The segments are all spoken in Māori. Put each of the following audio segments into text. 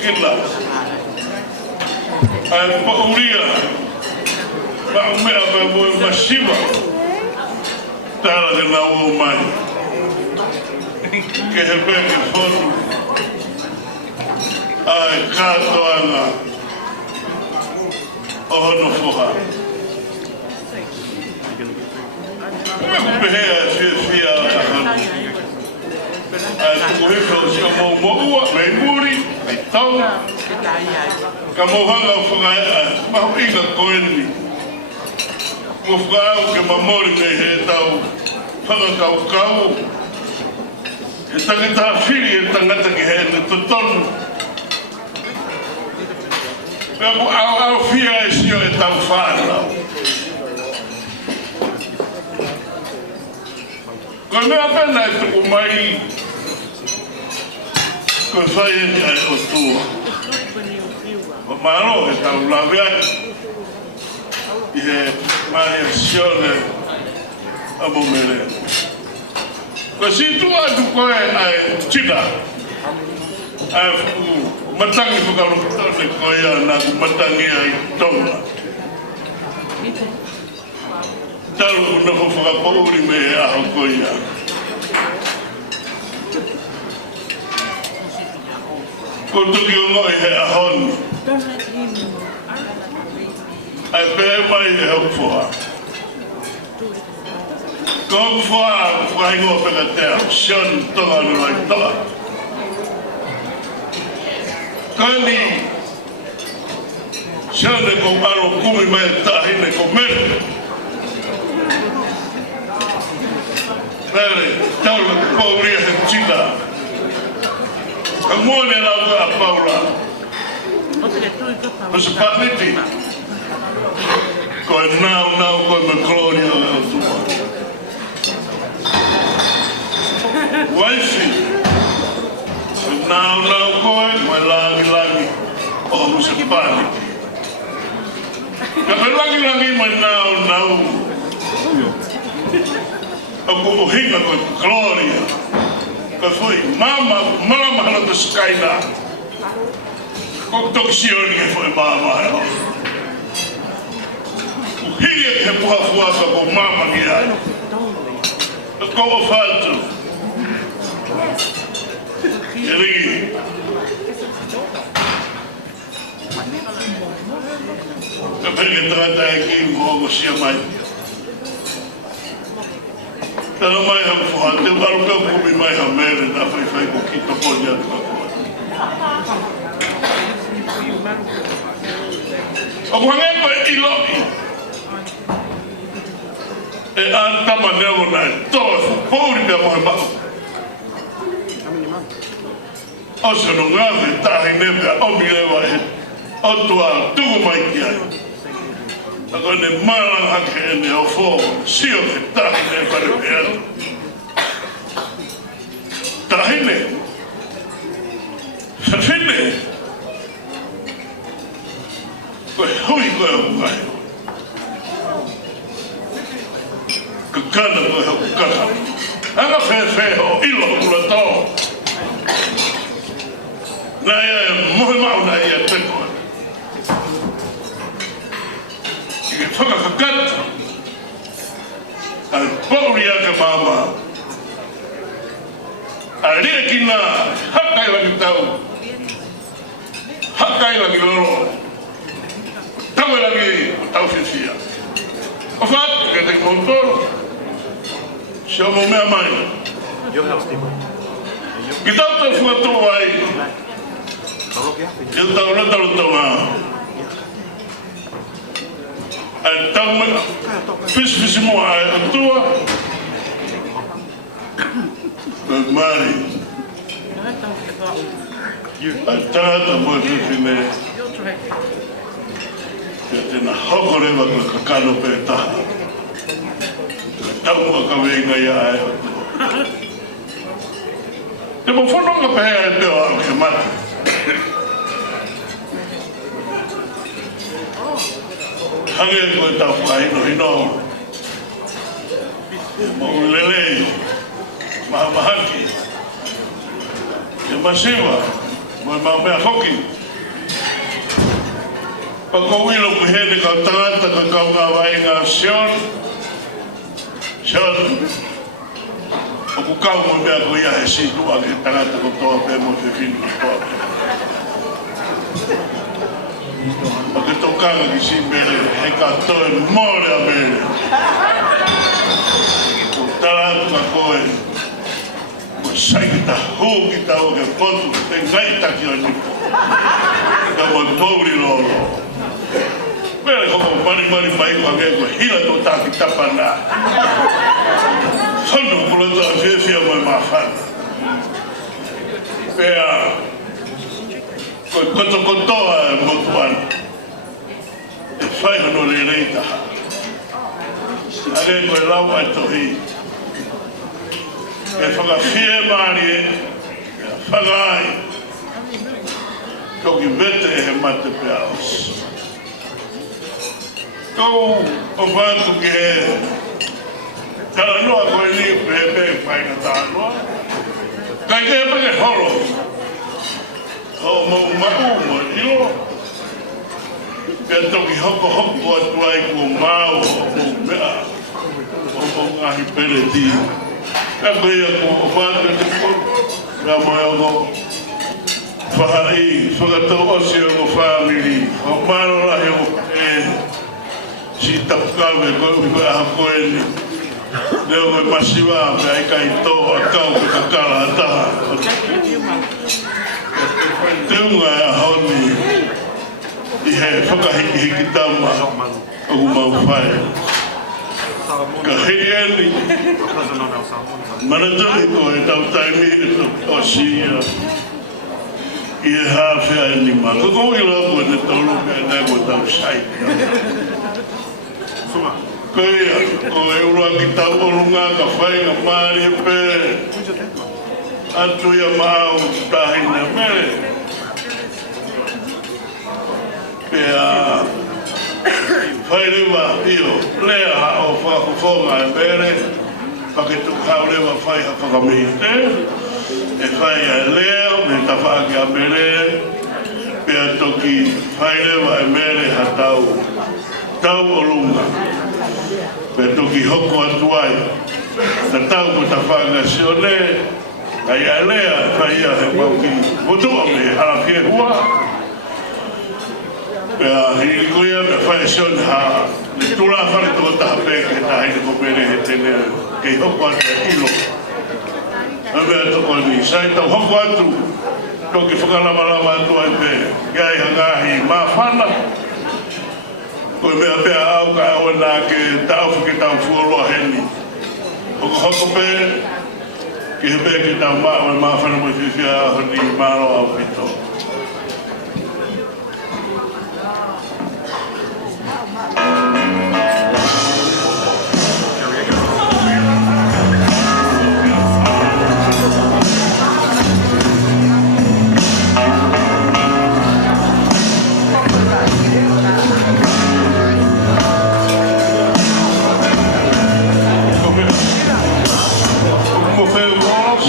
kila. Ai pauria. Mea pe mo masiva. Tara de na o mai. Que repete foto. Ai kato ana. Oh no foha. Me behea fia mo mo me muri tau ka mo hanga funga ma inga koeni mo fugao ke mamori me he tau hanga kau e tangata whiri e tangata ki he ne totonu me mo au fia e sio e tau whānau ko mea pena e tuku mai ko whai e ai o tua. O maro e tau lawe ai. I he Maria Sione a mo mere. Ko si tua atu koe ai tina. Ai matangi whakarukutone koe a nā ku matangi ai tonga. Taru na ko whakapauri me e aho koe a. Ko tuki o ngoi he ahoni. Ai pere mai he hau fua. Ko hau fua whaingoa whakatea. Sion tonga nu ai toa. Kani sion e ko aro kumi mai tahine ko mere. Pere, tau la pauria he tina. Ka mone la a Paula. Mas patniti. Ko nau ko me Claudia o tua. Waifi. Nau ko me langi o musipani. Ka me langi me nau. Ako hinga ko Claudia. Ka foi mama hana to skaina. Ko toksioni ke foi mama. Hiria ke puha ko mama ki ai. Ko o falto. Ele ka pega trata aqui mo sia mai. Tara mai ha fuha, te waru ka kumi mai ha mere, na whai ko kita ponia tu kakoa. O kuhange ko e iloki. E an tama neo na e toa fu pouri te mohe mao. O se no ngāwe tahi nepe a omi lewa e o tua tuku mai ki ai. Ako ne marang hake e ne o fō, sio ke tahine e pare pe atu. Tahine. Hawhine. Koe hui koe o kai. Ka kana koe o kaka. Anga whewhe o ilo kula tō. Nā ia e mohe mau nā ia te koe. I whakakakata. Ai pauri aka mama. A rea ki nā hakai langi tau. Hakai langi loro. Tau e langi tau whiwhia. O whāt, ke te kontoro. Sia mo mea mai. Ki tau tau whuatō ai. Ki tau rata roto ngā. Ai tau me pisi mo ai atua. Mari. Ai tata mo whiwhine. Ia tēnā hokorewa ka kakano pe taha. Tau mua ka wenga ia ai atua. Te mo whanonga pēhea e teo au ke mata. Hange koe tau whahino. Mo ulelei. Mahamahaki. Ke masiwa. Mo mea hoki. Pakawilo kuhene ka tangata ka kau ngā wainga Sean. O ku kau mo mea ko ia he situ a ke tangata ko toa pe mo te whinu toa. O ke tokanga ki si mere he ka toe more a mere. O taratu ka koe. O sai ki ta hou ki ta o ke potu te ngai taki o nipo. Ka mo tōri lolo. Pere koko mani mai ko ame ko hila to taki tapana. Sono kulo to fia mo mafana. Pea ko kotoa mo tuan. E fai no le reita. Ale ko lawa to hi. E whaka fie maari e whakai. Toki vete e he mate pe aus. Kou o whantu ki he taranoa koe ni pe pe whainga taranoa. Kai ke pake horo. O mau mo ilo. Pea toki hoko atu ai kua mau o mea. O ngahi pere ti. Ka koe aku o whantu te koro. Ka moe o go. Whahai, whakatau osi o whamiri. O maro lahi o si tapukau e koe uhi koe aha koe ni. Leo koe masiwa me ai kai tō a kau ke kakara ataha. Teunga e ahoni i he whakahiki tama o kumau whae. Ka hei eni manaturi koe tau taimi e tō osi i e hawhia eni ma. Ko kongi lopu e ne tolu me e nego tau sai. Ko e urua ki tau orunga ka whainga maari e pe. Atu ia mau tahina mere. Pea whairewa io lea o whakafonga e mere. Paketu kaurewa whaiha whakamite. E whaia e leo me tawhaaki a mere. Pea toki whairewa e mere ha tau orunga. Pe toki hoko atu ai. Na tau ko ta whanga si o le. Kai a lea kai a he wauki. Motua me harapie hua. Pea hiri koia me whae si o le ha. Le tula whare toko taha peke ta haine ko pere he tene. Kei hoko atu a ilo. A mea toko ni. Sai tau hoko atu. Toki whakalama atu ai pe. Gai hangahi maa whana. Koe mea pea au ka au nā ke tau ki tau fuoloa heni. O ko hoko pe, ki he pe ki tau maa mai maa whana mai whiwhia honi maro au pito.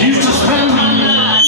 Used to spend my night.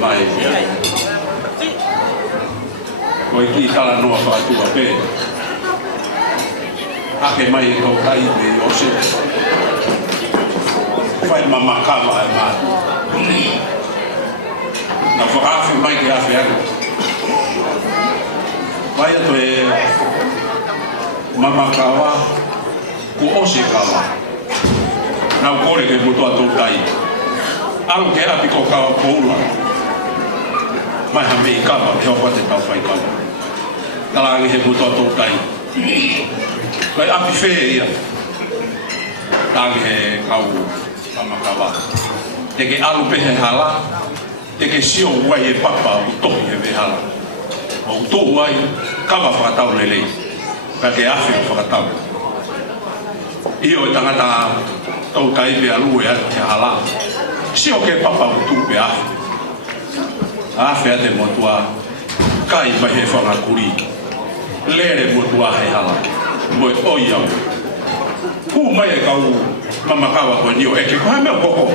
mai. Ko ki kala no fa tu pe. Ake mai ko kai be o se. Fai mama kama ma. Na fa mai ke afi ana. Vai to e mama kawa ku o se kawa. Na kore ke buto ato kai. Ang ke api ko kawa poula. Mai ha me kawa ke o te tau fai kawa. Kala ngi he buto ato kai. Kai api fe ia. Tangi he kau mama kawa. Te ke alu pe he hala. Te ke sio wai e papa o to he ve hala. O to wai kawa whakatau lelei. Ka ke afi whakatau. Io e tangata tau kai pe alu e te hala. Sio ke papa o tu pe afi. Afi ate motua kai pa he whakakuri. Lere motua he hala. Moi oi au. Ku mai e kau mama kawa ko nio e ke koe mea koko.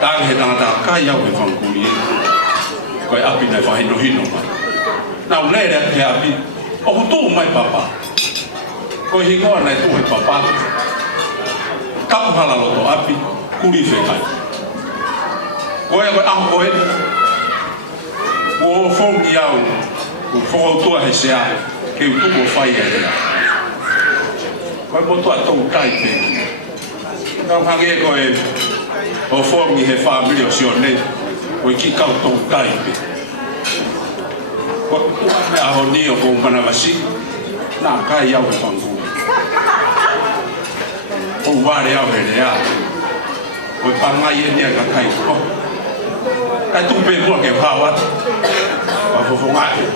Tangi he tangata kai au e whakakuri. Koe api nei whahino hino mai. Nau lere ate api. O tu mai papa. Koe hingoa nei tu he papa. Kapu hala loto api. Kuri whekai. Koe koe aho koe. Ko whongi au. Ko whokautua he sea. Ke utuko whai e rea. Koe motua tau kai pe. Kau hange koe. O whongi he whamiri o sione. Koe ki kau tau kai pe. Koe me aho ni o kou manawasi. Nā kai au e whangu. O ware au he rea. Koe pangai e nia ka kai ko. Kai tupe mua ke whawat. Wa whawhongai.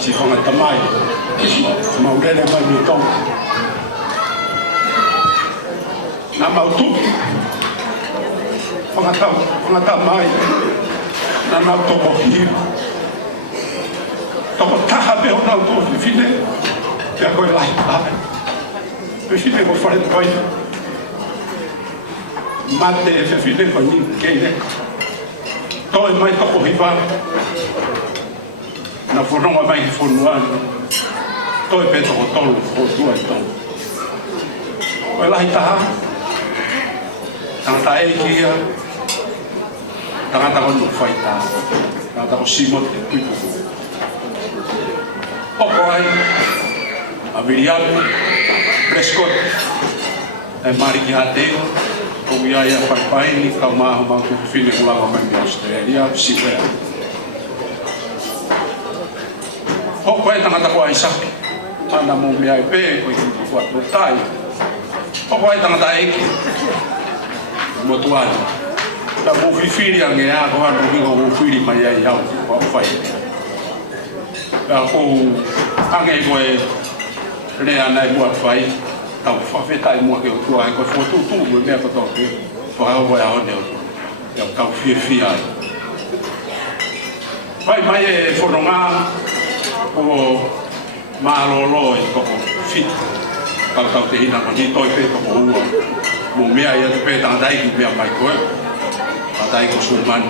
Si whonga tamai. Maurere mai mi tong. Nā mautu. Whangata mai. Nā nau toko hiu. Toko taha pe o nau toko whiwhine. Pea koe lai pae. Whiwhine ko whare koe. Mate e whiwhine ko ni keire. Toi mai toko hiwa. Na whanonga mai ki whanuanu. Toi pe toko tolu o tua i tolu. Koe lai taha. Tangata e kia. Tangata konu whaita. Tangata ko simot e kuipu. Oko ai. A Miriam. Prescott. E mariki hateo. O iaia whaipaini. Kau maho mangu whine kulawa mai mi Australia. Sipea. Oko ai tangata ko ai saki. Ana mo mea e pe. Koe ki kua totai. Oko ai tangata e ki. Motuani. Ta mo whiwhiri ange a ko anu hingo mo whiwhiri mai ai hau. Kua whai. Kou ange koe rea nei mua whai. Tau whawhetai mua ke o tua. Koe whotutu mo mea kotoke. Whahau koe aone o tua. Iau kau whiwhi ai. Whai mai e whanonga. O maalolo e koko fit. Kau te hina ko ni toi pe koko hua. Mo mea ia te pe tangata iki mea mai koe. Tangata iki Sulman.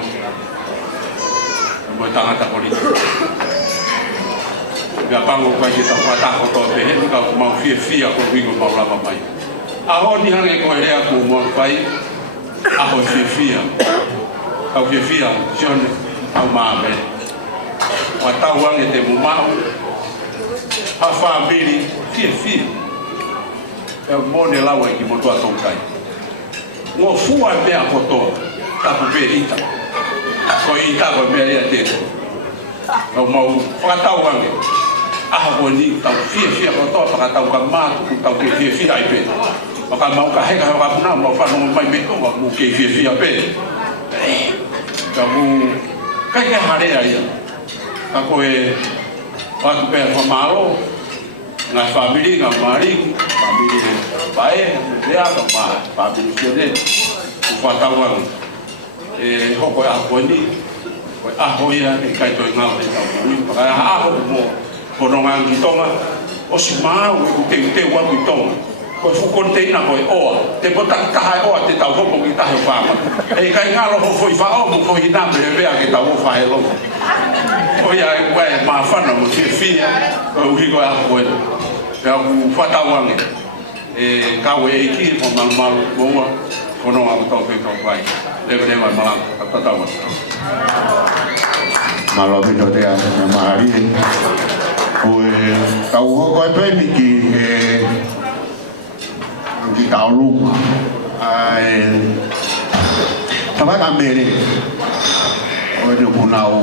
Mo tangata koli. Mea pango kai ki tau patako to te henu kau mau fia ko wingo mau lama mai. Aho ni hange koe rea ku mua whai. Aho fia. Kau fia. Sione. Au maa me. Wa tau ange te mumau. Ha whaambiri. Fia. E mone lawa i ki motua tau kai. Ngo fua mea kotoa. Tapu pe ita. Ko ita ko mea ia tete. Kau mau whakatau ange. Aho ko ni tau fia kotoa. Whakatau ka mātu. Tau ke fia ai pe. Waka mau ka heka heka puna. Mau whanonga mai me tonga. Mu ke fia pe. Ka mu kai ke harea ia. Ka koe watu pe whamaro. Ngā whamiri, ngā mariki. Whamiri pae. Rea ka maa. Whamiri fione. Whatauang. E hoko e aho ni. Koe aho ia. E kai toi ngā le tau mui. Pakai aho mo. Pono ngā ki tonga. O si maa ue ku te waku i tonga. ko fu kon te na ko o te pota ka ha o te tau ko ki ta ho fa e kai nga lo fo fa o mo i na me ve a ke tau fa e lo o ya e wa ma fa na mo te fi o hi ko a ko ya ku fa ta wa e ka we e ki mo mal mal mo wa ko no a to pe ko vai le ma ma ta ta wa Malo pe te a mari o tau ho ko pe mi ki ki tau lu ai ta va a mere o de punau